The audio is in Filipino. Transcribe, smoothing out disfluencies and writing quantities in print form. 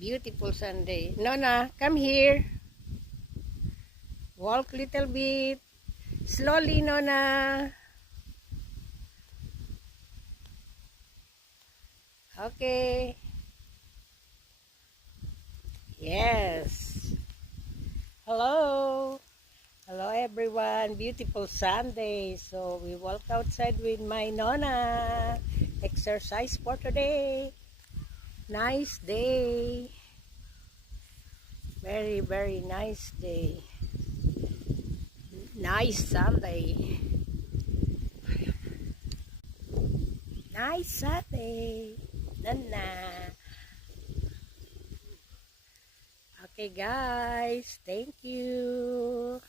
Beautiful Sunday. Nona, come here. Walk little bit. Slowly, Nona. Okay. Yes. Hello. Hello everyone. Beautiful Sunday. So we walk outside with my Nona. Exercise for today. Nice day. Very, very nice day. Nice Sunday. Nice Sunday. Nana. Okay guys, thank you.